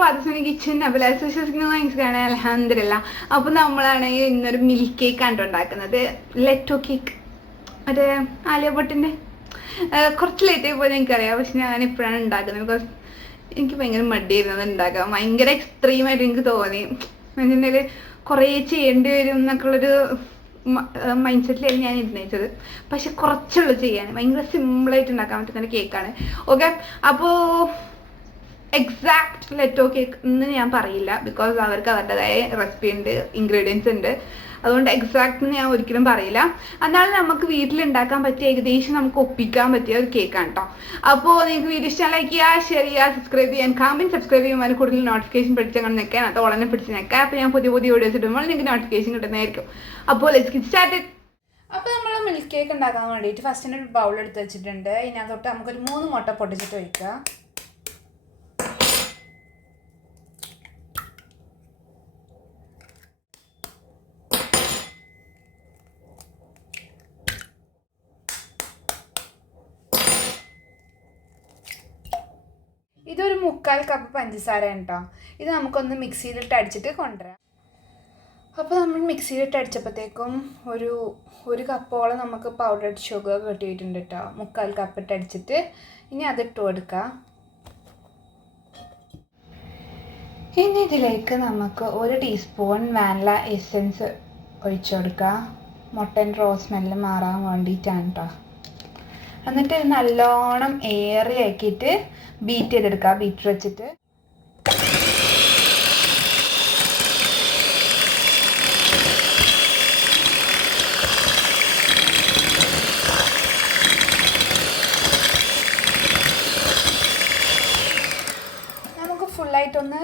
പാദസോണി kitchen Abhilash വിശ്വസിക്കുന്ന Instagram അൽഹംദുലില്ലാ. അപ്പോൾ നമ്മളാണെങ്കിൽ ഇന്നൊരു മിൽക്ക് കേക്ക് ആണ് ഉണ്ടാക്കുന്നത്. ലെറ്റോ കേക്ക്, അത് ആലിയ ഭട്ടിൻ്റെ. കുറച്ച് ലേറ്റായി പോയത് എനിക്കറിയാം, പക്ഷെ ഞാൻ ഇപ്പോഴാണ് ഉണ്ടാക്കുന്നത്. ബിക്കോസ് എനിക്ക് ഭയങ്കര മടിയായിരുന്നു അത് ഉണ്ടാക്കാൻ. ഭയങ്കര എക്സ്ട്രീമായിട്ട് എനിക്ക് തോന്നി. എന്നുണ്ടെങ്കിൽ കുറേ ചെയ്യേണ്ടി വരും എന്നൊക്കെയുള്ളൊരു മൈൻഡ് സെറ്റിലായിരുന്നു ഞാൻ ഇരുന്നേച്ചത്. പക്ഷെ കുറച്ചുള്ളൂ ചെയ്യാൻ. ഭയങ്കര സിമ്പിളായിട്ട് ഉണ്ടാക്കാൻ പറ്റുന്ന കേക്കാണ്. ഓക്കെ, അപ്പോൾ എക്സാക്ട് ലെറ്റോ കേക്ക് എന്ന് ഞാൻ പറയില്ല, ബിക്കോസ് അവർക്ക് അവരുടേതായ റെസിപ്പി ഉണ്ട്, ഇൻഗ്രീഡിയൻസ് ഉണ്ട്. അതുകൊണ്ട് എക്സാക്ട് എന്ന് ഞാൻ ഒരിക്കലും പറയില്ല. എന്നാലും നമുക്ക് വീട്ടിലുണ്ടാക്കാൻ പറ്റിയ ഏകദേശം നമുക്ക് ഒപ്പിക്കാൻ പറ്റിയ ഒരു കേക്കാണ് കേട്ടോ. അപ്പോൾ നിങ്ങൾക്ക് വീഡിയോ ഇഷ്ടം ലൈക്ക് ചെയ്യുക, ഷെയർ ചെയ്യുക, സബ്സ്ക്രൈബ് ചെയ്യാൻ, കമൻറ്റ് സബ്സ്ക്രൈബ് ചെയ്യുമ്പോൾ കൂടുതൽ നോട്ടിഫിക്കേഷൻ പിടിച്ചങ്ങനെ നിൽക്കാൻ, അത് ഉടനെ പിടിച്ച് നിൽക്കുക. അപ്പോൾ ഞാൻ പുതിയ വീഡിയോസ് ഇടുമ്പോൾ നിങ്ങൾക്ക് നോട്ടിഫിക്കേഷൻ കിട്ടുന്നതായിരിക്കും. അപ്പോൾ ലെറ്റ്സ് ഗെറ്റ് സ്റ്റാർട്ടഡ്. അപ്പോൾ നമ്മൾ മിൽക്ക് കേക്ക് ഉണ്ടാക്കാൻ വേണ്ടിയിട്ട് ഫസ്റ്റിന് ഒരു ബൗൾ എടുത്ത് വെച്ചിട്ടുണ്ട്. ഇതിനകത്തോട്ട് നമുക്കൊരു 3 മുട്ട പൊട്ടിച്ചിട്ട് ഒഴിക്കുക. ഇതൊരു 3/4 കപ്പ് പഞ്ചസാരയാണ് കേട്ടോ. ഇത് നമുക്കൊന്ന് മിക്സിയിലിട്ട് അടിച്ചിട്ട് കൊണ്ടുവരാം. അപ്പോൾ നമ്മൾ മിക്സിയിലിട്ട് അടിച്ചപ്പോഴത്തേക്കും ഒരു കപ്പോളം നമുക്ക് പൗഡർഡ് ഷുഗർ കിട്ടിയിട്ടുണ്ട് കേട്ടോ. 3/4 കപ്പ് ഇട്ട് അടിച്ചിട്ട് ഇനി അതിട്ട് കൊടുക്കുക. ഇനി ഇതിലേക്ക് നമുക്ക് 1 ടീസ്പൂൺ വാനില എസൻസ് ഒഴിച്ചു കൊടുക്കുക. മുട്ടൻ്റെ റോസ് സ്മെല്ല് മാറാൻ വേണ്ടിയിട്ടാണ് കേട്ടോ. എന്നിട്ട് ഇത് നല്ലോണം ഏറി ആക്കിയിട്ട് ബീറ്റ് ചെയ്തെടുക്കുക, ബീറ്റർ വെച്ചിട്ട്. നമുക്ക് ഫുള്ളായിട്ടൊന്ന്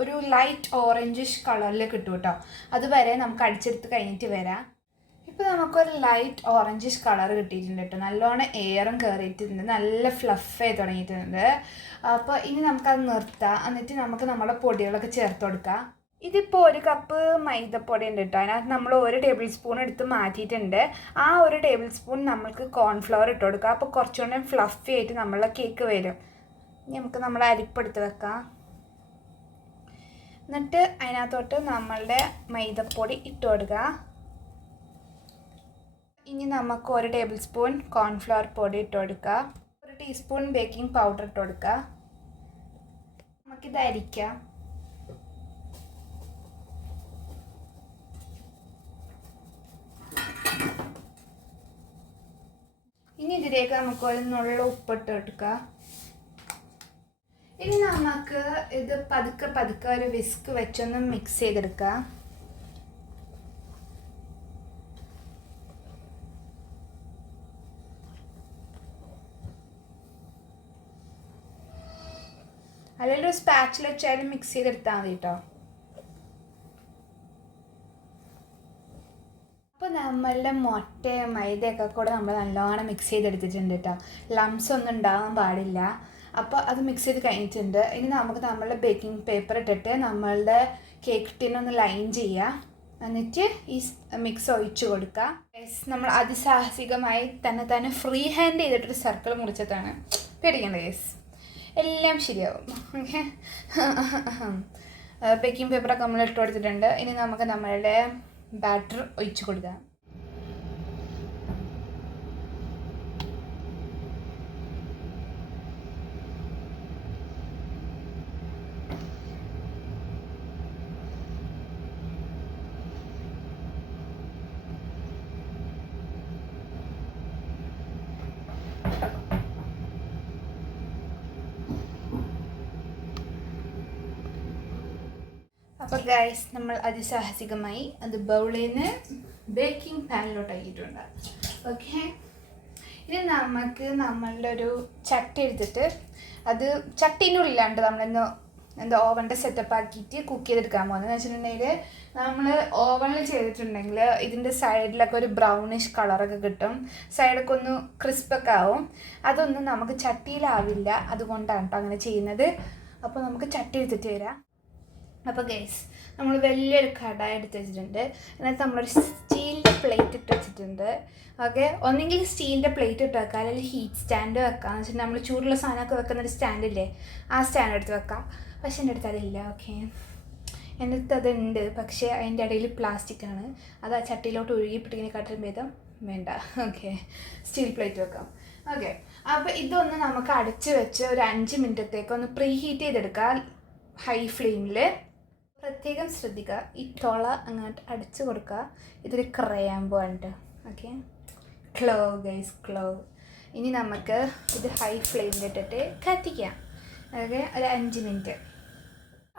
ഒരു ലൈറ്റ് ഓറഞ്ചിഷ് കളറിൽ കിട്ടും കേട്ടോ. അതുവരെ നമുക്ക് അടിച്ചെടുത്ത് കഴിഞ്ഞിട്ട് വരാം. ഇപ്പോൾ നമുക്കൊരു ലൈറ്റ് ഓറഞ്ചിഷ് കളർ കിട്ടിയിട്ടുണ്ട് കേട്ടോ. നല്ലോണം എയറും കയറിയിട്ടുണ്ട്, നല്ല ഫ്ലഫായി തുടങ്ങിയിട്ടുണ്ട്. അപ്പോൾ ഇനി നമുക്കത് നിർത്താം. എന്നിട്ട് നമുക്ക് നമ്മുടെ പൊടികളൊക്കെ ചേർത്ത് കൊടുക്കാം. ഇതിപ്പോൾ 1 കപ്പ് മൈദപ്പൊടി ഉണ്ട് കേട്ടോ. അതിനകത്ത് നമ്മൾ 1 ടേബിൾ സ്പൂൺ എടുത്ത് മാറ്റിയിട്ടുണ്ട്. ആ 1 ടേബിൾ സ്പൂൺ നമുക്ക് കോൺഫ്ലവർ ഇട്ട് കൊടുക്കുക. അപ്പോൾ കുറച്ചുകൂടെ ഫ്ലഫി ആയിട്ട് നമ്മളെ കേക്ക് വരും. ഇനി നമുക്ക് നമ്മുടെ അരിപ്പെടുത്ത് വെക്കാം. എന്നിട്ട് അതിനകത്തോട്ട് നമ്മളുടെ മൈദപ്പൊടി ഇട്ട് കൊടുക്കുക. ഇനി നമുക്ക് 1 ടേബിൾ സ്പൂൺ കോൺഫ്ലവർ പൊടി ഇട്ട് കൊടുക്കുക. 1 ടീസ്പൂൺ ബേക്കിംഗ് പൗഡർ ഇട്ട് കൊടുക്കുക. നമുക്കിത് അരിക്കാം. ഇനി ഇതിലേക്ക് നമുക്ക് 1 നുള്ള ഉപ്പിട്ട് കൊടുക്കുക. ഇനി നമുക്ക് ഇത് പതുക്കെ ഒരു വിസ്ക് വെച്ചൊന്ന് മിക്സ് ചെയ്തെടുക്കുക. അല്ലെങ്കിൽ ഒരു സ്പാച്ചിൽ വെച്ചാലും മിക്സ് ചെയ്തെടുത്താൽ മതി കേട്ടോ. അപ്പോൾ നമ്മളുടെ മുട്ടയും മൈദയൊക്കെ കൂടെ നമ്മൾ നല്ലോണം മിക്സ് ചെയ്തെടുത്തിട്ടുണ്ട് കേട്ടോ. ലംസ് ഒന്നും ഉണ്ടാകാൻ പാടില്ല. അപ്പോൾ അത് മിക്സ് ചെയ്ത് കഴിഞ്ഞിട്ടുണ്ട്. ഇനി നമുക്ക് നമ്മളുടെ ബേക്കിംഗ് പേപ്പർ ഇട്ടിട്ട് നമ്മളുടെ കേക്ക് ടിന്നൊന്ന് ലൈൻ ചെയ്യുക. എന്നിട്ട് ഈ മിക്സ് ഒഴിച്ചു കൊടുക്കുക. നമ്മൾ അതിസാഹസികമായി തന്നെ ഫ്രീ ഹാൻഡ് ചെയ്തിട്ടൊരു സർക്കിൾ മുറിച്ചിട്ടാണ്. പേടിക്കേണ്ട കേസ്, എല്ലാം ശരിയാവും. ഓക്കെ, ബേക്കിംഗ് പേപ്പറൊക്കെ നമ്മൾ ഇട്ട് കൊടുത്തിട്ടുണ്ട്. ഇനി നമുക്ക് നമ്മളുടെ ബാറ്റർ ഒഴിച്ച് കൊടുക്കാം. അപ്പോൾ ഗൈസ്, നമ്മൾ അതിസാഹസികമായി അത് ബൗളിൽ നിന്ന് ബേക്കിംഗ് പാനിലോട്ട് ആക്കിയിട്ടുണ്ട്. ഓക്കെ, ഇനി നമുക്ക് നമ്മളുടെ ഒരു ചട്ടി എടുത്തിട്ട് അത് ചട്ടീനുള്ളിലാണ്ട് നമ്മളിന്ന് ഓവൻ്റെ സെറ്റപ്പ് ആക്കിയിട്ട് കുക്ക് ചെയ്തെടുക്കാൻ പോകുന്നത്. എന്ന് വെച്ചിട്ടുണ്ടെങ്കിൽ നമ്മൾ ഓവനിൽ ചെയ്തിട്ടുണ്ടെങ്കിൽ ഇതിൻ്റെ സൈഡിലൊക്കെ ഒരു ബ്രൗണിഷ് കളറൊക്കെ കിട്ടും, സൈഡൊക്കെ ഒന്ന് ക്രിസ്പൊക്കെ ആവും. അതൊന്നും നമുക്ക് ചട്ടിയിലാവില്ല, അതുകൊണ്ടാണ് കേട്ടോ അങ്ങനെ ചെയ്യുന്നത്. അപ്പോൾ നമുക്ക് ചട്ടി എടുത്തിട്ട് വരാം. അപ്പോൾ ഗൈസ്, നമ്മൾ വലിയൊരു കടായി എടുത്ത് വെച്ചിട്ടുണ്ട്. എന്നിട്ട് നമ്മളൊരു സ്റ്റീലിൻ്റെ പ്ലേറ്റ് ഇട്ട് വെച്ചിട്ടുണ്ട്. ഓക്കെ, ഒന്നെങ്കിൽ സ്റ്റീലിൻ്റെ പ്ലേറ്റ് ഇട്ട് വെക്കാം, അല്ലെങ്കിൽ ഹീറ്റ് സ്റ്റാൻഡ് വെക്കാം. എന്ന് വെച്ചിട്ടുണ്ടെങ്കിൽ നമ്മൾ ചൂടുള്ള സാധനമൊക്കെ വെക്കുന്നൊരു സ്റ്റാൻഡില്ലേ, ആ സ്റ്റാൻഡ് എടുത്ത് വെക്കാം. പക്ഷെ എൻ്റെ അടുത്ത് അതില്ല. ഓക്കെ, എൻ്റെ അടുത്ത് അതുണ്ട്, പക്ഷേ അതിൻ്റെ ഇടയിൽ പ്ലാസ്റ്റിക്കാണ്. അത് ആ ചട്ടിയിലോട്ട് ഒഴുകിപ്പിട്ടിങ്ങനെക്കാട്ടിലും ഭേദം വേണ്ട. ഓക്കെ, സ്റ്റീൽ പ്ലേറ്റ് വെക്കാം. ഓക്കെ, അപ്പോൾ ഇതൊന്ന് നമുക്ക് അടച്ച് വെച്ച് ഒരു 5 മിനിറ്റത്തേക്ക് ഒന്ന് പ്രീ ഹീറ്റ് ചെയ്തെടുക്കാം ഹൈ ഫ്ലെയിമിൽ. പ്രത്യേകം ശ്രദ്ധിക്കുക, ഈ തുള അങ്ങോട്ട് അടച്ച് കൊടുക്കുക. ഇതൊരു ക്രയാമ്പോ ഉണ്ട്. ഓക്കെ, ക്ലോ ഗൈസ്, ക്ലോ. ഇനി നമുക്ക് ഇത് ഹൈ ഫ്ലെയിമിലിട്ടിട്ട് കത്തിക്കാം. ഓക്കെ, ഒരു 5 മിനിറ്റ്.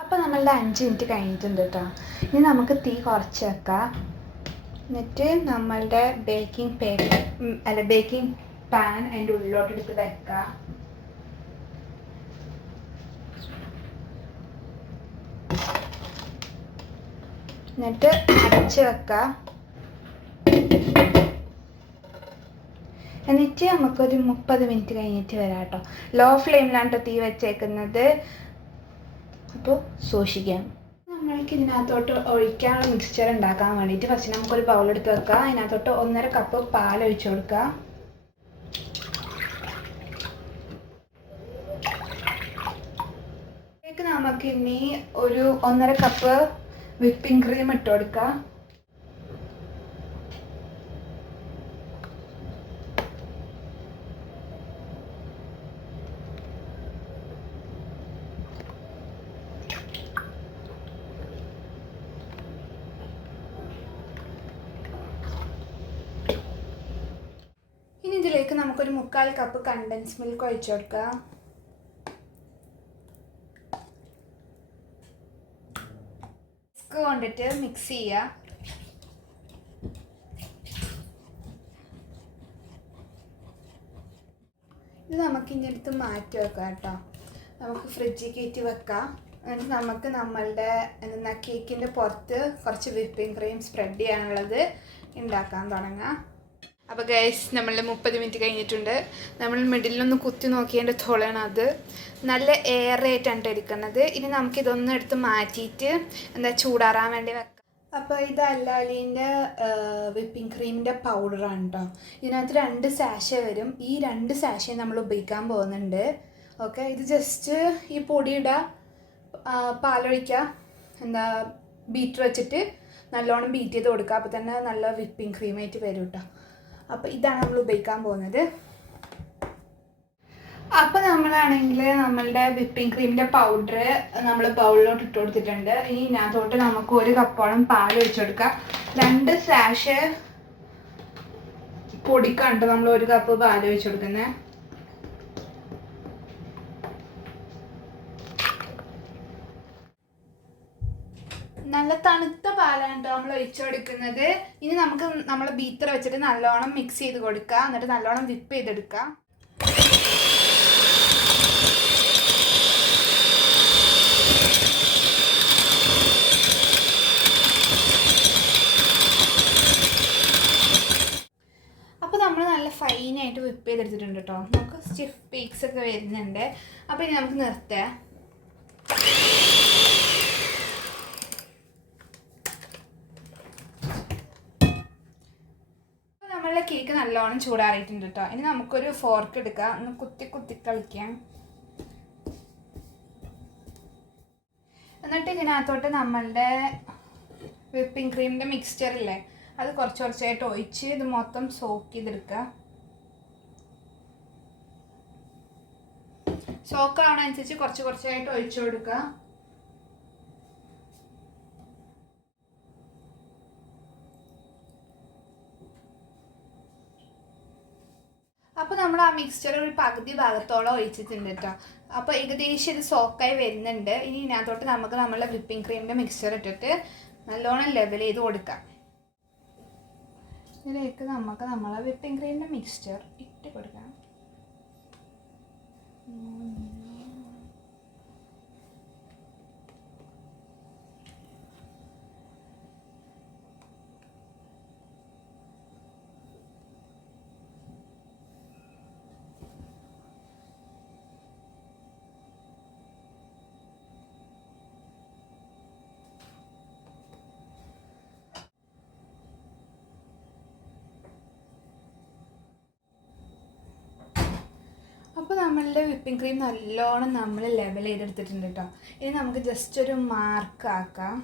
അപ്പോൾ നമ്മളുടെ 5 മിനിറ്റ് കഴിഞ്ഞിട്ടുണ്ട് കേട്ടോ. ഇനി നമുക്ക് തീ കുറച്ച് വെക്കാം. എന്നിട്ട് നമ്മളുടെ ബേക്കിംഗ് പാൻ അതിൻ്റെ ഉള്ളിലോട്ട് എടുത്ത് വെക്കാം. എന്നിട്ട് അടച്ച് വെക്കാം. എന്നിട്ട് നമുക്കൊരു 30 മിനിറ്റ് കഴിഞ്ഞിട്ട് വരാം കേട്ടോ. ലോ ഫ്ലെയിമിലാണ് കേട്ടോ തീ വെച്ചേക്കുന്നത്, അപ്പോൾ സൂക്ഷിക്കാം. നമ്മൾക്ക് ഇതിനകത്തോട്ട് ഒഴിക്കാനുള്ള മിക്സ്ചർ ഉണ്ടാക്കാൻ വേണ്ടിയിട്ട് ഫസ്റ്റ് നമുക്കൊരു ബൗൾ എടുത്ത് വെക്കാം. അതിനകത്തോട്ട് 1.5 കപ്പ് പാൽ ഒഴിച്ചു കൊടുക്കാം. ഇതിലേക്ക് നമുക്ക് ഇനി ഒരു 1.5 കപ്പ് വിപ്പിംഗ് ക്രീം ഇട്ട് കൊടുക്കാം. ഇനി ഇതിലേക്ക് നമുക്കൊരു 3/4 കപ്പ് കണ്ടൻസ് മിൽക്ക് ഒഴിച്ചു കൊടുക്കാം. കൊണ്ടിട്ട് മിക്സ് ചെയ്യുക. ഇത് നമുക്ക് ഇനി എടുത്ത് മാറ്റി വെക്കാം കേട്ടോ. നമുക്ക് ഫ്രിഡ്ജിൽ കയറ്റി വെക്കാം. എന്നിട്ട് നമുക്ക് നമ്മളുടെ കേക്കിൻ്റെ പുറത്ത് കുറച്ച് വിപ്പിംഗ് ക്രീം സ്പ്രെഡ് ചെയ്യാനുള്ളത് ഉണ്ടാക്കാൻ തുടങ്ങാം. അപ്പോൾ ഗൈസ്, നമ്മളുടെ 30 മിനിറ്റ് കഴിഞ്ഞിട്ടുണ്ട്. നമ്മൾ മിഡിലൊന്ന് കുത്തി നോക്കിയതിൻ്റെ തുളയാണ് അത്. നല്ല എയർ ആയിട്ടാണ് എടുക്കുന്നത്. ഇനി നമുക്കിതൊന്നും എടുത്ത് മാറ്റിയിട്ട് ചൂടാറാൻ വേണ്ടി വെക്കാം. അപ്പോൾ ഇത് അല്ലാലീൻ്റെ വിപ്പിംഗ് ക്രീമിൻ്റെ പൗഡറാണ് കേട്ടോ. ഇതിനകത്ത് 2 സാഷേ വരും. ഈ 2 സാഷേ നമ്മൾ ഉപയോഗിക്കാൻ പോകുന്നുണ്ട്. ഓക്കെ, ഇത് ജസ്റ്റ് ഈ പൊടിയിടുക, പാലൊഴിക്കുക, ബീറ്റർ വെച്ചിട്ട് നല്ലോണം ബീറ്റ് ചെയ്ത് കൊടുക്കുക. അപ്പോൾ തന്നെ നല്ല വിപ്പിംഗ് ക്രീമായിട്ട് വരും കേട്ടോ. അപ്പോൾ ഇതാണ് നമ്മൾ ഉപയോഗിക്കാൻ പോകുന്നത്. അപ്പോൾ നമ്മളാണെങ്കിൽ നമ്മളുടെ വിപ്പിംഗ് ക്രീമിൻ്റെ പൗഡർ നമ്മൾ ബൗളിലോട്ട് ഇട്ട് കൊടുത്തിട്ടുണ്ട്. ഇനി ഇതിനകത്തോട്ട് നമുക്ക് 1 കപ്പോളം പാൽ ഒഴിച്ചു കൊടുക്കാം. 2 സാഷേ പൊടിക്കാണ്ട് നമ്മൾ 1 കപ്പ് പാൽ ഒഴിച്ചു കൊടുക്കുന്നത്. നല്ല തണുത്ത പാലാണ് നമ്മൾ ഒഴിച്ചു കൊടുക്കുന്നത്. ഇനി നമുക്ക് നമ്മൾ ബീറ്റർ വെച്ചിട്ട് നല്ലോണം മിക്സ് ചെയ്ത് കൊടുക്കുക. എന്നിട്ട് നല്ലോണം വിപ്പ് ചെയ്തെടുക്കുക. അപ്പോൾ നമ്മൾ നല്ല ഫൈനായിട്ട് വിപ്പ് ചെയ്തെടുത്തിട്ടുണ്ട് കേട്ടോ. നമുക്ക് സ്റ്റിഫ് പീക്സ് ഒക്കെ വരുന്നുണ്ട്. അപ്പോൾ ഇനി നമുക്ക് നിർത്താം. നമ്മളുടെ കേക്ക് നല്ലോണം ചൂടാറിയിട്ടുണ്ട് കേട്ടോ. ഇനി നമുക്കൊരു ഫോർക്ക് എടുക്കാം, ഒന്ന് കുത്തി കുത്തി കളിക്കാം. എന്നിട്ട് ഇതിനകത്തോട്ട് നമ്മളുടെ വിപ്പിംഗ് ക്രീമിൻ്റെ മിക്സ്ചർ ഇല്ലേ, അത് കുറച്ച് കുറച്ചായിട്ട് ഒഴിച്ച് ഇത് മൊത്തം സോക്ക് ചെയ്തെടുക്കുക. സോക്ക് ആവണനുസരിച്ച് കുറച്ച് കുറച്ചായിട്ട് ഒഴിച്ചു കൊടുക്കുക. അപ്പോൾ നമ്മൾ ആ മിക്സ്ചർ ഒരു പകുതി ഭാഗത്തോളം ഒഴിച്ചിട്ടുണ്ട് കേട്ടോ. അപ്പോൾ ഏകദേശം ഇത് സോക്കായി വരുന്നുണ്ട്. ഇനി ഇതിനകത്തോട്ട് നമുക്ക് നമ്മളെ വിപ്പിംഗ് ക്രീമിൻ്റെ മിക്സ്ചർ ഇട്ടിട്ട് നല്ലോണം ലെവൽ ചെയ്ത് കൊടുക്കാം. ഇതിലേക്ക് നമുക്ക് നമ്മളെ വിപ്പിംഗ് ക്രീമിൻ്റെ മിക്സ്ചർ ഇട്ട് കൊടുക്കാം. അപ്പോൾ നമ്മളുടെ വിപ്പിംഗ് ക്രീം നല്ലോണം നമ്മൾ ലെവൽ ചെയ്തെടുത്തിട്ടുണ്ട് കേട്ടോ. ഇനി നമുക്ക് ജസ്റ്റ് ഒരു മാർക്ക് ആക്കാം.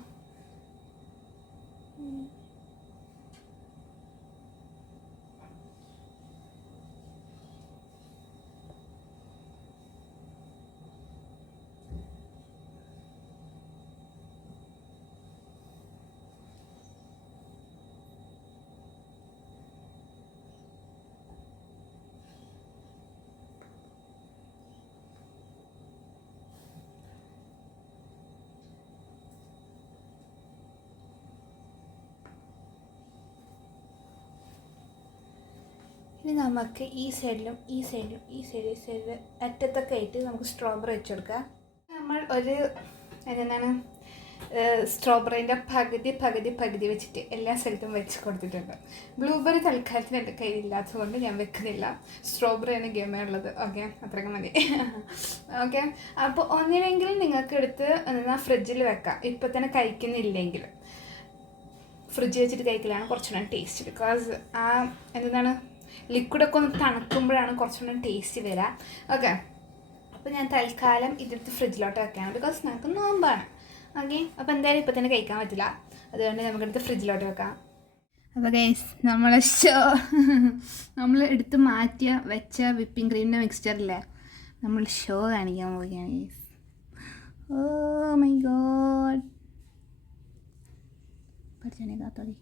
ഇനി നമുക്ക് ഈ സൈഡിലും അറ്റത്തൊക്കെ ആയിട്ട് നമുക്ക് സ്ട്രോബെറി വെച്ചെടുക്കാം. നമ്മൾ ഒരു എന്താണ് സ്ട്രോബെറീൻ്റെ പകുതി വെച്ചിട്ട് എല്ലാ സ്ഥലത്തും വെച്ച് കൊടുത്തിട്ടുണ്ട്. ബ്ലൂബെറി തൽക്കാലത്തിന് എൻ്റെ കയ്യിലില്ലാത്തതുകൊണ്ട് ഞാൻ വെക്കുന്നില്ല. സ്ട്രോബെറിയാണ് ഗെയിമുള്ളത്. ഓക്കെ, അത്രയ്ക്ക് മതി. ഓക്കെ, അപ്പോൾ ഒന്നിനെങ്കിലും നിങ്ങൾക്ക് എടുത്ത് ഫ്രിഡ്ജിൽ വെക്കാം. ഇപ്പം തന്നെ കഴിക്കുന്നില്ലെങ്കിൽ ഫ്രിഡ്ജ് വെച്ചിട്ട് കഴിക്കലാണ് കുറച്ചുകൂടെ ടേസ്റ്റ്. ബിക്കോസ് ആ എന്താണ് ലിക്വിഡൊക്കെ ഒന്ന് തണുക്കുമ്പോഴാണ് കുറച്ചുകൂടെ ടേസ്റ്റ് വരിക. ഓക്കെ, അപ്പോൾ ഞാൻ തൽക്കാലം ഇതെടുത്ത് ഫ്രിഡ്ജിലോട്ട് വെക്കുകയാണ്. ബിക്കോസ് നമുക്ക് നോമ്പാണ്. ഓക്കെ, അപ്പോൾ എന്തായാലും ഇപ്പോൾ തന്നെ കഴിക്കാൻ പറ്റില്ല, അതുകൊണ്ട് നമുക്കെടുത്ത് ഫ്രിഡ്ജിലോട്ട് വെക്കാം. അപ്പോൾ ഗൈസ്, നമ്മൾ എടുത്ത് വെച്ച വിപ്പിംഗ് ക്രീമിൻ്റെ മിക്സ്ചറില്ലേ, നമ്മൾ ഷോ കാണിക്കാൻ പോവുകയാണ് ഗൈസ്. ഓ മൈ ഗോഡ്, പഠിച്ചനെ കാത്തോടി,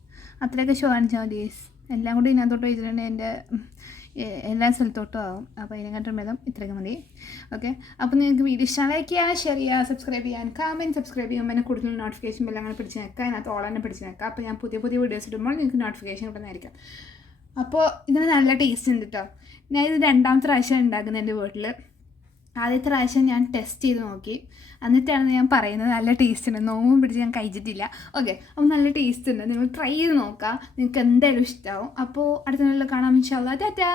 അത്രയൊക്കെ ഷോ കാണിച്ചാൽ മതി ഗൈസ്. എല്ലാം കൂടി ഇതിനകത്തോട്ട് വെച്ചിട്ടുണ്ടെങ്കിൽ എൻ്റെ എല്ലാ സ്ഥലത്തോട്ടും ആവും. അപ്പോൾ ഇതിനെക്കാട്ടും ഭേദം ഇത്രയൊക്കെ മതി. ഓക്കെ, അപ്പോൾ നിങ്ങൾക്ക് വീഡിയോ ഇഷ്ടം ലൈക്ക് ചെയ്യുക, ഷെയർ ചെയ്യുക, സബ്സ്ക്രൈബ് ചെയ്യാൻ സബ്സ്ക്രൈബ് ചെയ്യുമ്പോൾ എന്നെ കൂടുതൽ നോട്ടിഫിക്കേഷൻ ബെല്ലും അങ്ങനെ പിടിച്ച് നിൽക്കുക. അതിനകത്ത് ഓൾ തന്നെ പിടിച്ച് നിൽക്കുക. അപ്പോൾ ഞാൻ പുതിയ വീഡിയോസ് ഇടുമ്പോൾ നിങ്ങൾക്ക് നോട്ടിഫിക്കേഷൻ കിട്ടുന്നതായിരിക്കും. അപ്പോൾ ഇതിന് നല്ല ടേസ്റ്റ് ഉണ്ട് കേട്ടോ. ഞാൻ ഇത് 2ാമത്തെ പ്രാവശ്യം ഉണ്ടാക്കുന്നത് എൻ്റെ വീട്ടിൽ. ആദ്യത്തെ പ്രാവശ്യം ഞാൻ ടെസ്റ്റ് ചെയ്ത് നോക്കി, എന്നിട്ടാണ് ഞാൻ പറയുന്നത് നല്ല ടേസ്റ്റ് ഉണ്ട്. നോമ്പും പിടിച്ച് ഞാൻ കഴിച്ചിട്ടില്ല. ഓക്കെ, അപ്പോൾ നല്ല ടേസ്റ്റ് ഉണ്ട്. നിങ്ങൾ ട്രൈ ചെയ്ത് നോക്കുക, നിങ്ങൾക്ക് എന്തായാലും ഇഷ്ടമാവും. അപ്പോൾ അടുത്ത വീഡിയോയിൽ കാണാം. ഇൻഷാ അല്ലാഹ്. ടാറ്റാ.